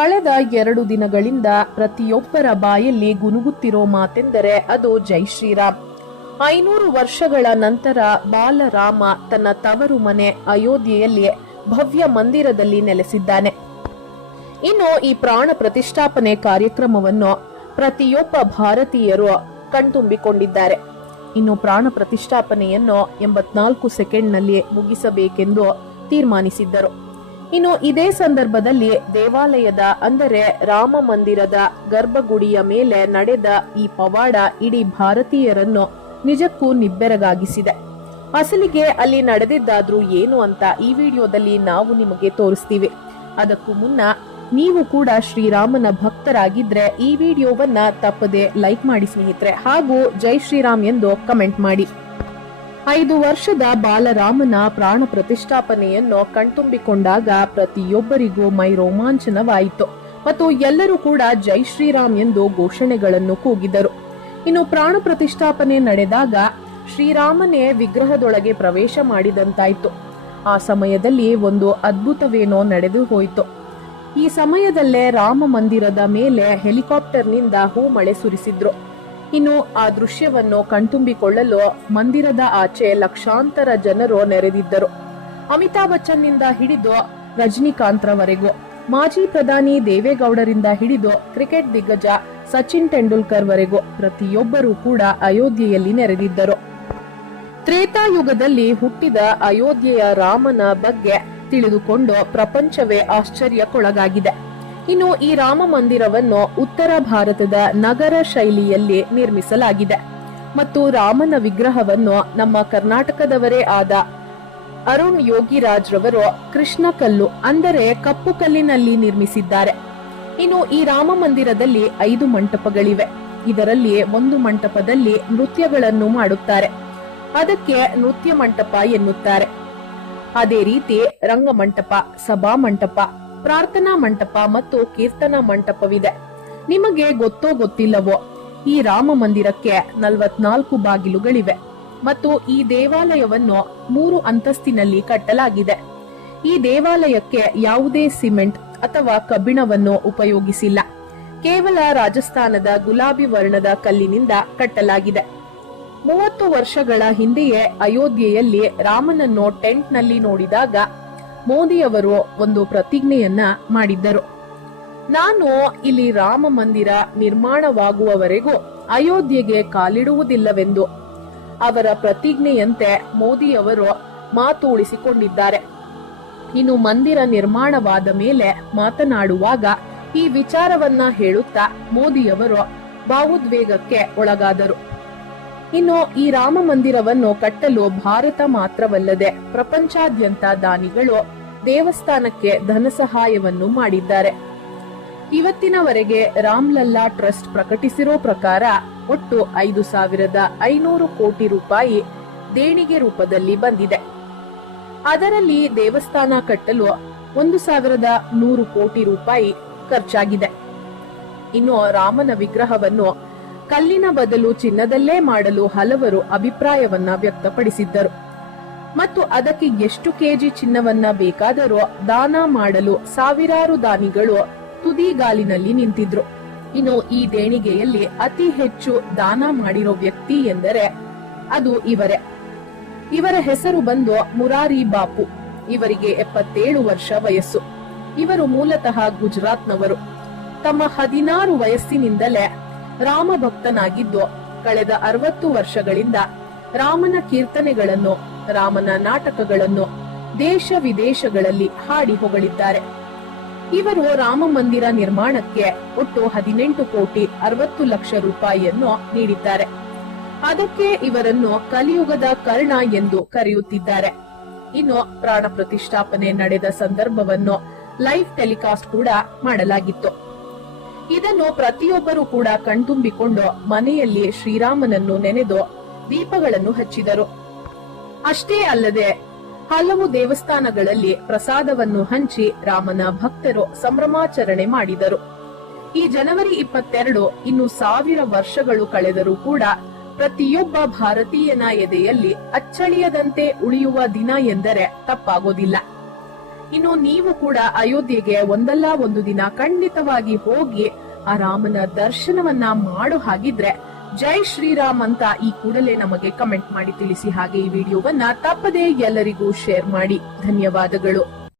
ಕಳೆದ ಎರಡು ದಿನಗಳಿಂದ ಪ್ರತಿಯೊಬ್ಬರ ಬಾಯಲ್ಲಿ ಗುನುಗುತ್ತಿರೋ ಮಾತೆಂದರೆ ಅದು ಜೈ ಶ್ರೀರಾಮ್. ಐನೂರು ವರ್ಷಗಳ ನಂತರ ಬಾಲರಾಮ ತನ್ನ ತವರು ಮನೆ ಅಯೋಧ್ಯೆಯಲ್ಲಿ ಭವ್ಯ ಮಂದಿರದಲ್ಲಿ ನೆಲೆಸಿದ್ದಾನೆ. ಇನ್ನು ಈ ಪ್ರಾಣ ಪ್ರತಿಷ್ಠಾಪನೆ ಕಾರ್ಯಕ್ರಮವನ್ನು ಪ್ರತಿಯೊಬ್ಬ ಭಾರತೀಯರು ಕಣ್ತುಂಬಿಕೊಂಡಿದ್ದಾರೆ. ಇನ್ನು ಪ್ರಾಣ ಪ್ರತಿಷ್ಠಾಪನೆಯನ್ನು ಎಂಬತ್ನಾಲ್ಕು ಸೆಕೆಂಡ್ನಲ್ಲಿ ಮುಗಿಸಬೇಕೆಂದು ತೀರ್ಮಾನಿಸಿದ್ದರು. ಇನ್ನು ಇದೇ ಸಂದರ್ಭದಲ್ಲಿ ದೇವಾಲಯದ, ಅಂದರೆ ರಾಮ ಮಂದಿರದ ಗರ್ಭಗುಡಿಯ ಮೇಲೆ ನಡೆದ ಈ ಪವಾಡ ಇಡೀ ಭಾರತೀಯರನ್ನು ನಿಜಕ್ಕೂ ನಿಬ್ಬೆರಗಾಗಿಸಿದೆ. ಅಸಲಿಗೆ ಅಲ್ಲಿ ನಡೆದಿದ್ದಾದ್ರೂ ಏನು ಅಂತ ಈ ವಿಡಿಯೋದಲ್ಲಿ ನಾವು ನಿಮಗೆ ತೋರಿಸ್ತೀವಿ. ಅದಕ್ಕೂ ಮುನ್ನ ನೀವು ಕೂಡ ಶ್ರೀರಾಮನ ಭಕ್ತರಾಗಿದ್ರೆ ಈ ವಿಡಿಯೋವನ್ನ ತಪ್ಪದೆ ಲೈಕ್ ಮಾಡಿ ಸ್ನೇಹಿತರೆ ಹಾಗೂ ಜೈ ಶ್ರೀರಾಮ್ ಎಂದು ಕಮೆಂಟ್ ಮಾಡಿ. ಐದು ವರ್ಷದ ಬಾಲರಾಮನ ಪ್ರಾಣ ಪ್ರತಿಷ್ಠಾಪನೆಯನ್ನು ಕಣ್ತುಂಬಿಕೊಂಡಾಗ ಪ್ರತಿಯೊಬ್ಬರಿಗೂ ಮೈ ರೋಮಾಂಚನವಾಯಿತು ಮತ್ತು ಎಲ್ಲರೂ ಕೂಡ ಜೈ ಶ್ರೀರಾಮ್ ಎಂದು ಘೋಷಣೆಗಳನ್ನು ಕೂಗಿದರು. ಇನ್ನು ಪ್ರಾಣ ಪ್ರತಿಷ್ಠಾಪನೆ ನಡೆದಾಗ ಶ್ರೀರಾಮನೇ ವಿಗ್ರಹದೊಳಗೆ ಪ್ರವೇಶ ಮಾಡಿದಂತಾಯ್ತು. ಆ ಸಮಯದಲ್ಲಿ ಒಂದು ಅದ್ಭುತವೇನೋ ನಡೆದು ಹೋಯಿತು. ಈ ಸಮಯದಲ್ಲೇ ರಾಮ ಮಂದಿರದ ಮೇಲೆ ಹೆಲಿಕಾಪ್ಟರ್ನಿಂದ ಹೂ ಮಳೆ ಸುರಿಸಿದ್ರು. ಇನ್ನು ಆ ದೃಶ್ಯವನ್ನು ಕಣ್ತುಂಬಿಕೊಳ್ಳಲು ಮಂದಿರದ ಆಚೆ ಲಕ್ಷಾಂತರ ಜನರು ನೆರೆದಿದ್ದರು. ಅಮಿತಾಬ್ ಬಚ್ಚನ್ನಿಂದ ಹಿಡಿದು ರಜನಿಕಾಂತ್ರವರೆಗೂ ಮಾಜಿ ಪ್ರಧಾನಿ ದೇವೇಗೌಡರಿಂದ ಹಿಡಿದು ಕ್ರಿಕೆಟ್ ದಿಗ್ಗಜ ಸಚಿನ್ ತೆಂಡೂಲ್ಕರ್ ವರೆಗೂ ಪ್ರತಿಯೊಬ್ಬರೂ ಕೂಡ ಅಯೋಧ್ಯೆಯಲ್ಲಿ ನೆರೆದಿದ್ದರು. ತ್ರೇತಾಯುಗದಲ್ಲಿ ಹುಟ್ಟಿದ ಅಯೋಧ್ಯೆಯ ರಾಮನ ಬಗ್ಗೆ ತಿಳಿದುಕೊಂಡು ಪ್ರಪಂಚವೇ ಆಶ್ಚರ್ಯಕ್ಕೊಳಗಾಗಿದೆ. ಇನ್ನು ಈ ರಾಮ ಮಂದಿರವನ್ನು ಉತ್ತರ ಭಾರತದ ನಗರ ಶೈಲಿಯಲ್ಲಿ ನಿರ್ಮಿಸಲಾಗಿದೆ. ಮತ್ತು ರಾಮನ ವಿಗ್ರಹವನ್ನು ನಮ್ಮ ಕರ್ನಾಟಕದವರೇ ಆದ ಅರುಣ್ ಯೋಗಿರಾಜ್ ರವರು ಕೃಷ್ಣ ಕಲ್ಲು ಅಂದರೆ ಕಪ್ಪು ಕಲ್ಲಿನಲ್ಲಿ ನಿರ್ಮಿಸಿದ್ದಾರೆ. ಇನ್ನು ಈ ರಾಮ ಮಂದಿರದಲ್ಲಿ ಐದು ಮಂಟಪಗಳಿವೆ. ಇದರಲ್ಲಿ ಒಂದು ಮಂಟಪದಲ್ಲಿ ನೃತ್ಯಗಳನ್ನು ಮಾಡುತ್ತಾರೆ. ಅದಕ್ಕೆ ನೃತ್ಯ ಮಂಟಪ ಎನ್ನುತ್ತಾರೆ. ಅದೇ ರೀತಿ ರಂಗಮಂಟಪ ಸಭಾ ಮಂಟಪ ಪ್ರಾರ್ಥನಾ ಮಂಟಪ ಮತ್ತು ಕೀರ್ತನಾ ಮಂಟಪವಿದೆ. ನಿಮಗೆ ಗೊತ್ತೋ ಗೊತ್ತಿಲ್ಲವೋ, ಈ ರಾಮ ಮಂದಿರಕ್ಕೆ ನಲವತ್ನಾಲ್ಕು ಬಾಗಿಲುಗಳಿವೆ ಮತ್ತು ಈ ದೇವಾಲಯವನ್ನು ಮೂರು ಅಂತಸ್ತಿನಲ್ಲಿ ಕಟ್ಟಲಾಗಿದೆ. ಈ ದೇವಾಲಯಕ್ಕೆ ಯಾವುದೇ ಸಿಮೆಂಟ್ ಅಥವಾ ಕಬ್ಬಿಣವನ್ನು ಉಪಯೋಗಿಸಿಲ್ಲ. ಕೇವಲ ರಾಜಸ್ಥಾನದ ಗುಲಾಬಿ ವರ್ಣದ ಕಲ್ಲಿನಿಂದ ಕಟ್ಟಲಾಗಿದೆ. ಮೂವತ್ತು ವರ್ಷಗಳ ಹಿಂದೆಯೇ ಅಯೋಧ್ಯೆಯಲ್ಲಿ ರಾಮನನ್ನು ಟೆಂಟ್ನಲ್ಲಿ ನೋಡಿದಾಗ ಮೋದಿಯವರು ಒಂದು ಪ್ರತಿಜ್ಞೆಯನ್ನ ಮಾಡಿದ್ದರು. ನಾನು ಇಲ್ಲಿ ರಾಮ ಮಂದಿರ ನಿರ್ಮಾಣವಾಗುವವರೆಗೂ ಅಯೋಧ್ಯೆಗೆ ಕಾಲಿಡುವುದಿಲ್ಲವೆಂದು. ಅವರ ಪ್ರತಿಜ್ಞೆಯಂತೆ ಮೋದಿಯವರು ಮಾತು ಉಳಿಸಿಕೊಂಡಿದ್ದಾರೆ. ಇನ್ನು ಮಂದಿರ ನಿರ್ಮಾಣವಾದ ಮೇಲೆ ಮಾತನಾಡುವಾಗ ಈ ವಿಚಾರವನ್ನ ಹೇಳುತ್ತಾ ಮೋದಿಯವರು ಭಾವೋದ್ವೇಗಕ್ಕೆ ಒಳಗಾದರು. ಇನ್ನು ಈ ರಾಮ ಮಂದಿರವನ್ನು ಕಟ್ಟಲು ಭಾರತ ಮಾತ್ರವಲ್ಲದೆ ಪ್ರಪಂಚಾದ್ಯಂತ ದಾನಿಗಳು ದೇವಸ್ಥಾನಕ್ಕೆ ಧನ ಸಹಾಯವನ್ನು ಮಾಡಿದ್ದಾರೆ. ಇವತ್ತಿನವರೆಗೆ ರಾಮ್ಲಲ್ಲಾ ಟ್ರಸ್ಟ್ ಪ್ರಕಟಿಸಿರೋ ಪ್ರಕಾರ ಒಟ್ಟು ಐದು ಸಾವಿರದ ಐನೂರು ಕೋಟಿ ರೂಪಾಯಿ ದೇಣಿಗೆ ರೂಪದಲ್ಲಿ ಬಂದಿದೆ. ಅದರಲ್ಲಿ ದೇವಸ್ಥಾನ ಕಟ್ಟಲು ಒಂದು ಸಾವಿರದ ನೂರು ಕೋಟಿ ರೂಪಾಯಿ ಖರ್ಚಾಗಿದೆ. ಇನ್ನು ರಾಮನ ವಿಗ್ರಹವನ್ನು ಕಲ್ಲಿನ ಬದಲು ಚಿನ್ನದಲ್ಲೇ ಮಾಡಲು ಹಲವರು ಅಭಿಪ್ರಾಯವನ್ನ ವ್ಯಕ್ತಪಡಿಸಿದ್ದರು. ಮತ್ತು ಅದಕ್ಕೆ ಎಷ್ಟು ಕೆಜಿ ಚಿನ್ನವನ್ನ ಬೇಕಾದರೂ ದಾನ ಮಾಡಲು ಸಾವಿರಾರು ದಾನಿಗಳು ತುದಿಗಾಲಿನಲ್ಲಿ ನಿಂತಿದ್ರು. ಇನ್ನು ಈ ದೇಣಿಗೆಯಲ್ಲಿ ಅತಿ ಹೆಚ್ಚು ದಾನ ಮಾಡಿರೋ ವ್ಯಕ್ತಿ ಎಂದರೆ ಅದು ಇವರೇ. ಇವರ ಹೆಸರು ಬಂದು ಮುರಾರಿ ಬಾಪು. ಇವರಿಗೆ ಎಪ್ಪತ್ತೇಳು ವರ್ಷ ವಯಸ್ಸು. ಇವರು ಮೂಲತಃ ಗುಜರಾತ್ನವರು. ತಮ್ಮ ಹದಿನಾರು ವಯಸ್ಸಿನಿಂದಲೇ ರಾಮ ಭಕ್ತನಾಗಿದ್ದು ಕಳೆದ ಅರವತ್ತು ವರ್ಷಗಳಿಂದ ರಾಮನ ಕೀರ್ತನೆಗಳನ್ನು, ರಾಮನ ನಾಟಕಗಳನ್ನು ದೇಶ ವಿದೇಶಗಳಲ್ಲಿ ಹಾಡಿ ಹೊಗಳಿದ್ದಾರೆ. ಇವರು ರಾಮ ಮಂದಿರ ನಿರ್ಮಾಣಕ್ಕೆ ಒಟ್ಟು ಹದಿನೆಂಟು ಕೋಟಿ ಅರವತ್ತು ಲಕ್ಷ ರೂಪಾಯಿಯನ್ನು ನೀಡಿದ್ದಾರೆ. ಅದಕ್ಕೆ ಇವರನ್ನು ಕಲಿಯುಗದ ಕರ್ಣ ಎಂದು ಕರೆಯುತ್ತಿದ್ದಾರೆ. ಇನ್ನು ಪ್ರಾಣ ಪ್ರತಿಷ್ಠಾಪನೆ ನಡೆದ ಸಂದರ್ಭವನ್ನು ಲೈವ್ ಟೆಲಿಕಾಸ್ಟ್ ಕೂಡ ಮಾಡಲಾಗಿತ್ತು. ಇದನ್ನು ಪ್ರತಿಯೊಬ್ಬರೂ ಕೂಡ ಕಣ್ತುಂಬಿಕೊಂಡು ಮನೆಯಲ್ಲಿ ಶ್ರೀರಾಮನನ್ನು ನೆನೆದು ದೀಪಗಳನ್ನು ಹಚ್ಚಿದರು. ಅಷ್ಟೇ ಅಲ್ಲದೆ ಹಲವು ದೇವಸ್ಥಾನಗಳಲ್ಲಿ ಪ್ರಸಾದವನ್ನು ಹಂಚಿ ರಾಮನ ಭಕ್ತರು ಸಂಭ್ರಮಾಚರಣೆ ಮಾಡಿದರು. ಈ ಜನವರಿ ಇಪ್ಪತ್ತೆರಡು ಇನ್ನು ಸಾವಿರ ವರ್ಷಗಳು ಕಳೆದರೂ ಕೂಡ ಪ್ರತಿಯೊಬ್ಬ ಭಾರತೀಯನ ಎದೆಯಲ್ಲಿ ಅಚ್ಚಳಿಯದಂತೆ ಉಳಿಯುವ ದಿನ ಎಂದರೆ ತಪ್ಪಾಗೋದಿಲ್ಲ. ಇನ್ನು ನೀವು ಕೂಡ ಅಯೋಧ್ಯೆಗೆ ಒಂದಲ್ಲ ಒಂದು ದಿನ ಖಂಡಿತವಾಗಿ ಹೋಗಿ ಆ ರಾಮನ ದರ್ಶನವನ್ನ ಮಾಡೋ ಹಾಗಿದ್ರೆ ಜೈ ಶ್ರೀರಾಮ್ ಅಂತ ಈ ಕೂಡಲೇ ನಮಗೆ ಕಮೆಂಟ್ ಮಾಡಿ ತಿಳಿಸಿ ಹಾಗೆ ಈ ವಿಡಿಯೋವನ್ನ ತಪ್ಪದೇ ಎಲ್ಲರಿಗೂ ಶೇರ್ ಮಾಡಿ. ಧನ್ಯವಾದಗಳು.